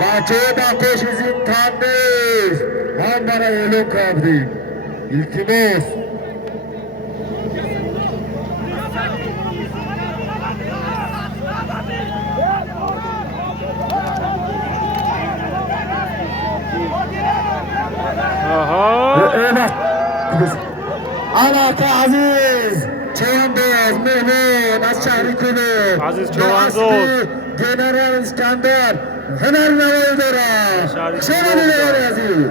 بچه با خوش از این تن نیست هم برای اعلام کردیم التماس علاقه عزیز چواندوز مهمون از شهری کنه عزیز چواندوز جنرال اسکندر هنر نوایی داره شمالی داره عزیز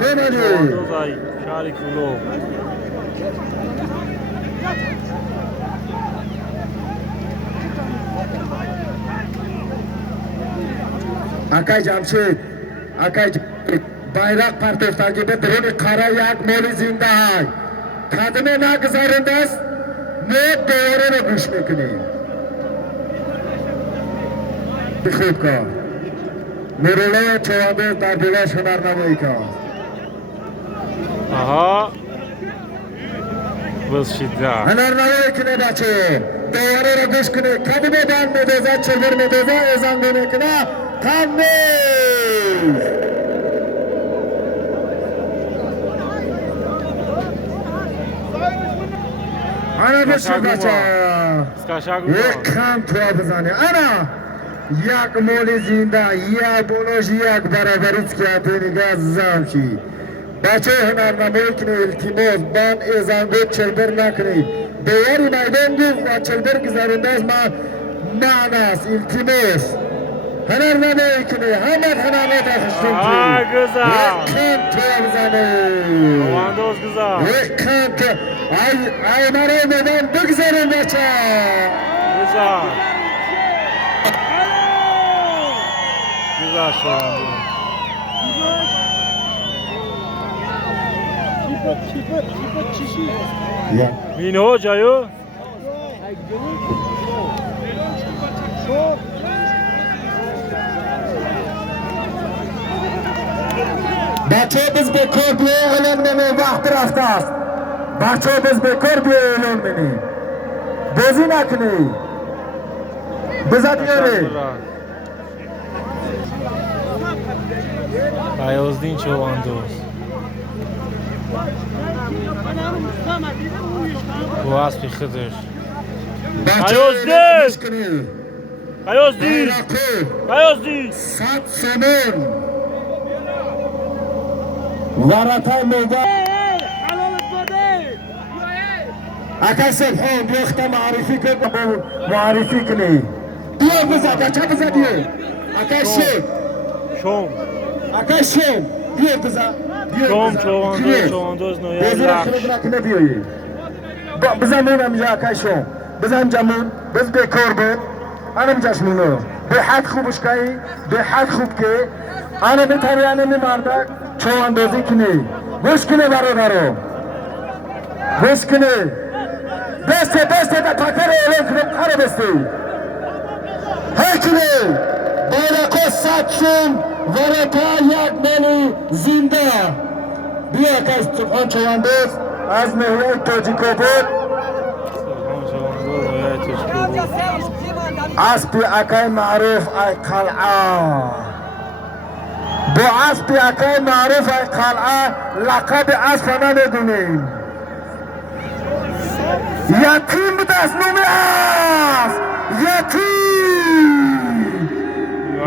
شمالی چواندوز ای شهری کلو akay jamshid akay bayrak partoftagi be drone qara yak moli zinda hay kadme na guzarindas ne dore ro gush mikune khub ka merole chawade dar dila shunarnamoyi ka aha bas shidda hunarnamoyi kune bache dore ro gush kune kadme dan medeza childir medeza ezan gune kune تمیز انا بشید بچه یک کم تو بزنه انا یک مولی زنده یک بولوش یک برابریت که اتونیگه عزیزم شی بچه هنرنمایی کنه التماس بان ازانگو چلبر نکنه دیاری میدان گفت و چلبر گذارنده از ما معناس التماس هنرنمایی کنه همه هنرنمایی تخشتیم که یک کم تو بزنه چواندوز گذار یک کم تو ای مرای میدان بگذاریم بچه گذار گذار چواندوز مینو جایو بچه biz bekor diye eğlenmeye vakti rafta است بچه biz bekor diye eğlenmeni بازی نکنی بزد یاره Ayazdin چواندوز bu aspi خضر Ayazdi Ayazdi Ayazdi Sat senin Varatay meydan Akay Selhan بیخت معرفی کن معرفی کنی بیا بزد اچه بزد یه Akay شم شوم Akay شم بیا بزد شوم چواندوز نویا لخش بزن مونم جا Akay شم بزن جمون بز بکار بود انم جشمونو به حد خوبش کهی به حد خوب که انم تریانه میماردک چواندوزی کنی گوش کنی برادرو گوش کنی بسته دا تاکر اعلان کنم کارو بسته هر کنی بایرکو ساتشون ورکا یک منی زنده بیا که سلطان چواندوز از مهره تاجیکو بود اسبی اکای معروف ای قلعه با اسبی اکای معروف ای قلعه لقب اسب نمیدونیم یتیم دست نومی است یتیم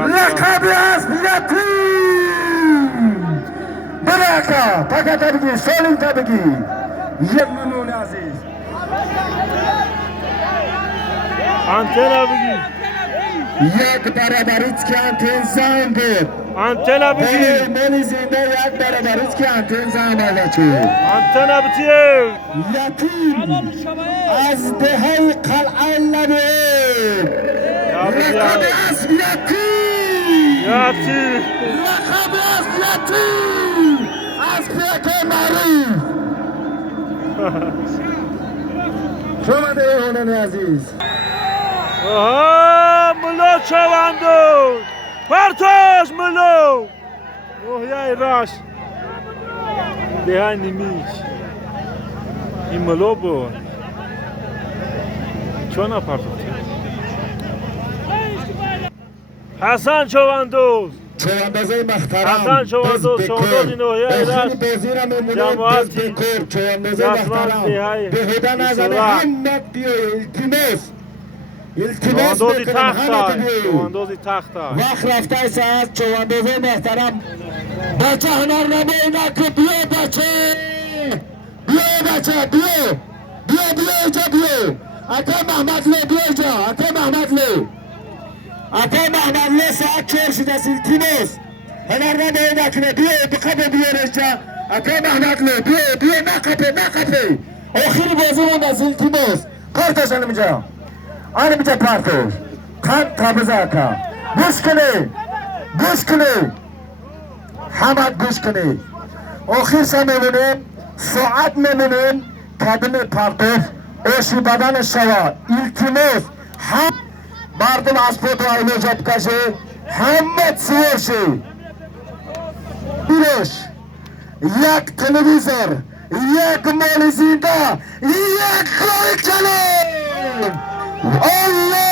لقب اسب یتیم برکه پاکتا بگی سالیم تا بگی یک ممنون عزیز Antena بگی یک برابریت که انتین زن بود Antena بگی مالی زنده یک برابریت که انتین زن آوچه Antena بتیه یتیم از دهی قلعه لبه لقب اسب یتیم یتیم لقب اسب یتیم از پیک معروف شما ده هنن عزیز آها ملو چواندوز پرتاش ملو روحیه راش دهن نیمیش این ملو بود چون پرتاش حسن چواندوز چواندازه محترم حسن چوانداز اینو داخل بازی را میمونه بز بکر چواندازه محترم بهوده نزده همت بیو التماس میکنم همت بیو چواندازی تخت وقت رفته ایسا از چواندازه محترم بچه هنر نمونه که بیو بچه بیو بچه بیو اینجا بیو اکا محمد لی بیو اینجا اکا محمد لی ساعت 4 شده است التماس هنر نمونه نکنه بیو بقبه بیو اینجا اکا محمد لی بیو نقبه آخری بازی مونده از التماس پارتاش اینجا پارتاش خان تابزه اکا گوش کنی حمد گوش کنی آخر سا میمونیم ساعت میمونیم قدم پارتاش اوشی بدن شوا التماس هم مردم از پوت و ایلو جب کشه همت سوار شی بیرش یک تلویزر یک مال زنده یک گوی کلیم الله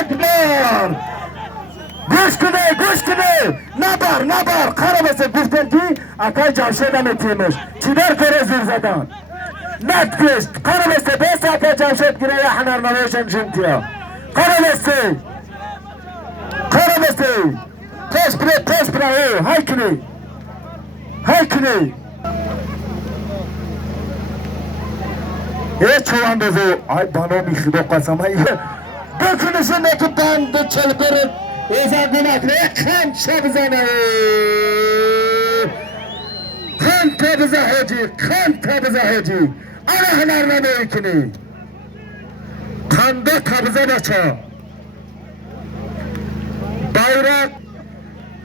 اکبر گوش کنه نبر قرمسه گفتن کی اکای جمشید هم تیمش چی در کره زیر زدن نکشت قرمسه بیست اکای جمشید گره یا هنر نمایشم جمتیا قرمسه پس برای های کنی یه چواندازو آی بانو میخدا قسم های بکنشون که بند چل بره ایزا گناه کنه یک خند شا بزنه خند تا بزه حاجی انا هنر نمایی کنی خنده تا بزه بچه bayrak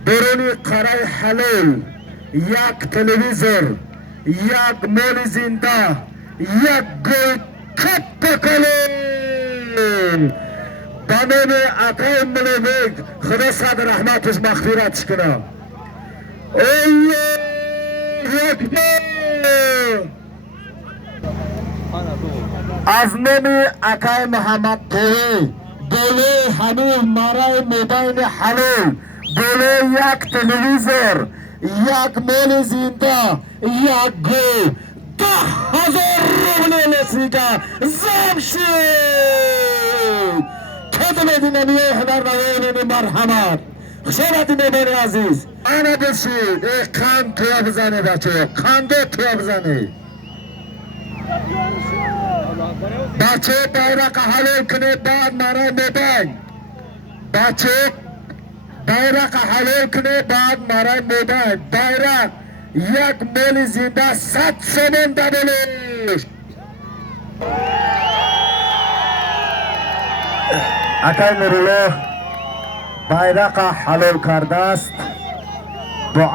برونی قرای حلال یک تلویزر یک مال زنده یک گوی کپ کلیم بنام عطای ملوک خدا صد رحمتش مغفرتش کنه الله اکبر از نام عطای محمد توی دوله همین مرای میدان حلال دوله یک تلویزر یک مال زنده یک گو 10,000 روبل لسیگا زمشید کدوم دینمیه هنر نوینی مرحمت خوشارت میبینی عزیز انا بشید ای قند تویا بزنی بچه قنده تویا بزنی بچه bayrak حلال کنه بعد مرای میدان بچه bayrak حلال کنه بعد مرای میدان bayrak یک مال زنده 100 سومن دبلش اکای نورالله bayrak حلال کرده است با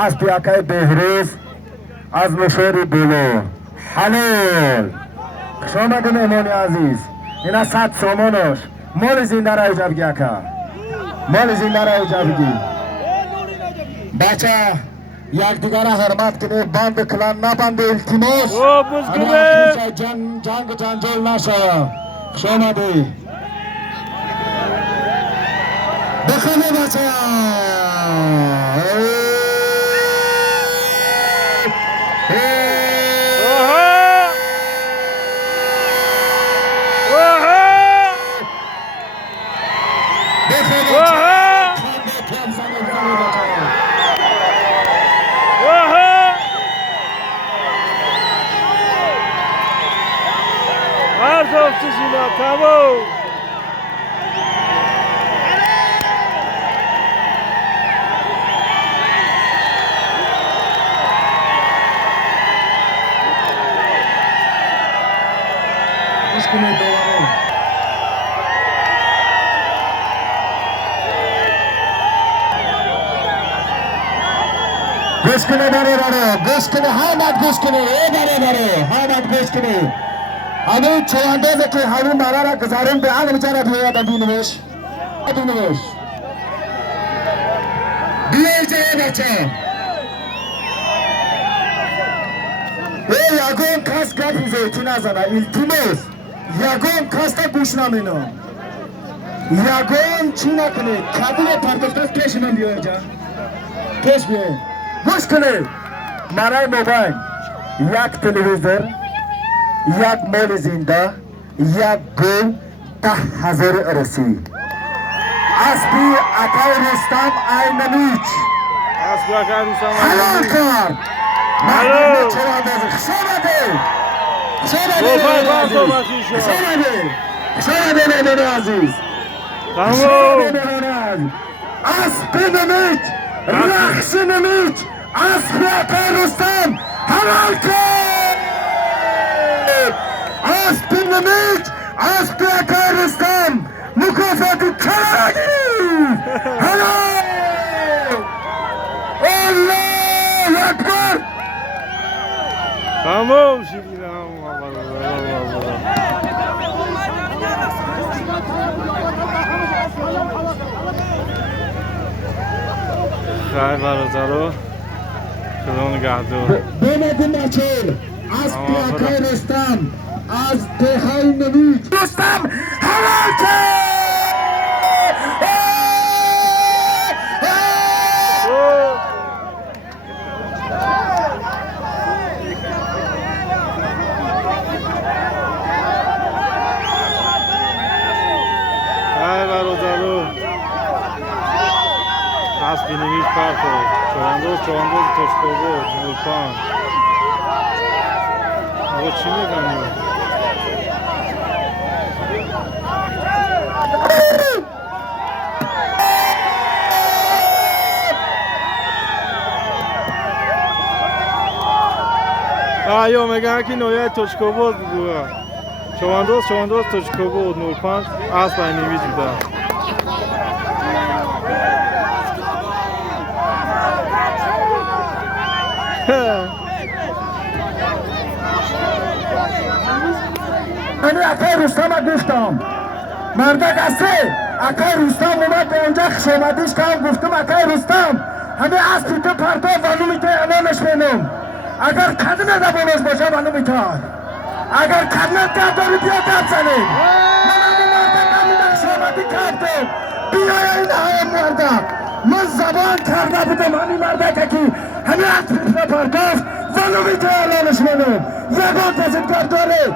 اسبی اکای بهروز از مشوری بولو حلال خوش آمدین امانی عزیز اینا 100 سومنش مال زنده را ایجاب گیا که مال زنده را ایجاب گی بچه یک دیگر حرمت کنه بند کلان نبند التماس جنگ جنجال نشه خوش آمدی بخونه بچه Tamam. گوش کنه بره گوش کنه حامد گوش کنه بره حامد گوش کنه همین چواندازه که همون مرا را گذارون به آن بچاره بیاید بینوش بیای جای بچه یگون کس گفت زیتی نزنه التماس یگون کس تا گوش نمینم یگان چی نکنید کابل پرداختاز پیش من بیاید جا پیش بیاید گوش کنید برای موبایل یک تلویزر یک مال زنده یک گل 10,000 رسی اسبی اکای رستم اینمیچ اسبی اکای رستم حلال کار حلال شما عزیز اسبی نمیچ رخش نمیچ اسبی اکای رستم حلال کار اسبی نمیچ اسبی اکای رستم مکافاتی کلانی حلال الله اکبر خاموش دیدم خیلی برادرو خدا نگهدار بمدین بچه از پیاکای رستم از دههای نوید رستم حلال کرد خیلی برادرو اسبی نمیچ پرتو چواندوز تشکوبو نورپان با چی میگنی؟ آیا میگن که نویه تشکوبو بود چواندوز تشکوبو نورپان اسب نمیچ بوده من اکای رستم ها گفتم مردک هسته اکای رستم اومد به اونجا خشامدیش کام گفتم اکای رستم همه اسبی تو پرتا ونو میتای اعلانش بینم اگر کدنه دبانش باشه ونو میتای اگر کدنه داری بیا دب زنیم من همه مردک همیده خشامدی کردم بیای این های مردک من زبان کرده بودم همین مردک که همه اسبی تو پرتاست ونو میتای اعلانش بینم یگان تزدگر داره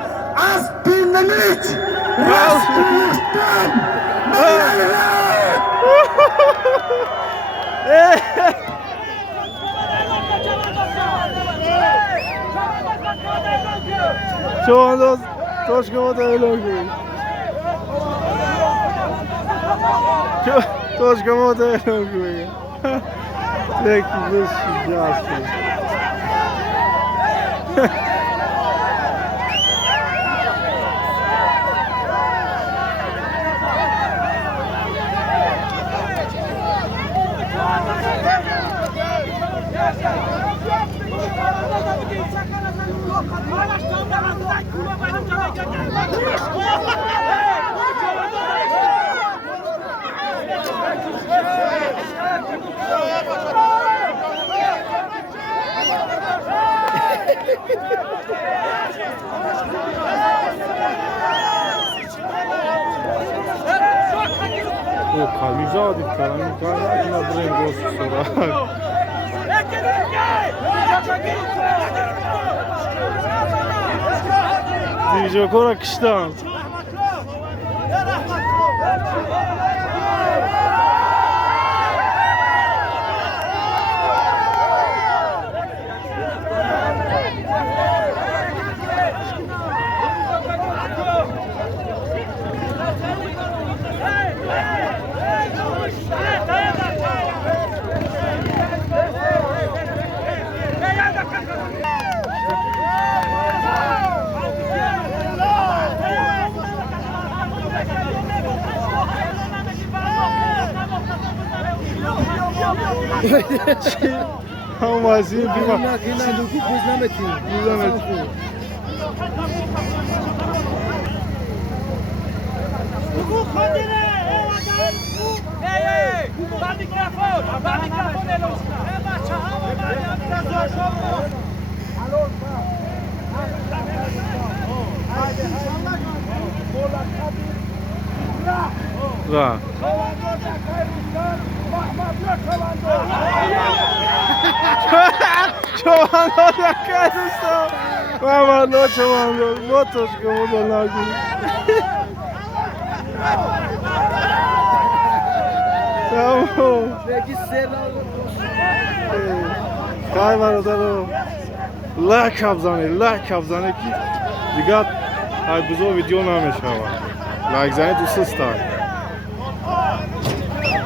از بینمیت رستم چواندوز تشکوبو اعلان کنید تشکوبو اعلان کنید تکی بشی جاستی O camisa de caramba, cara, na brengosa será. Dice ancora che sta. Ama assim, viva. و چوانداز یکی دوستان محمد لا چوانداز لا توشکوبوز نگی تمام خواهی برادر لایک افزانه کی دیگه های بزرگ ویدیو نمیشه لایک زنی تو سستا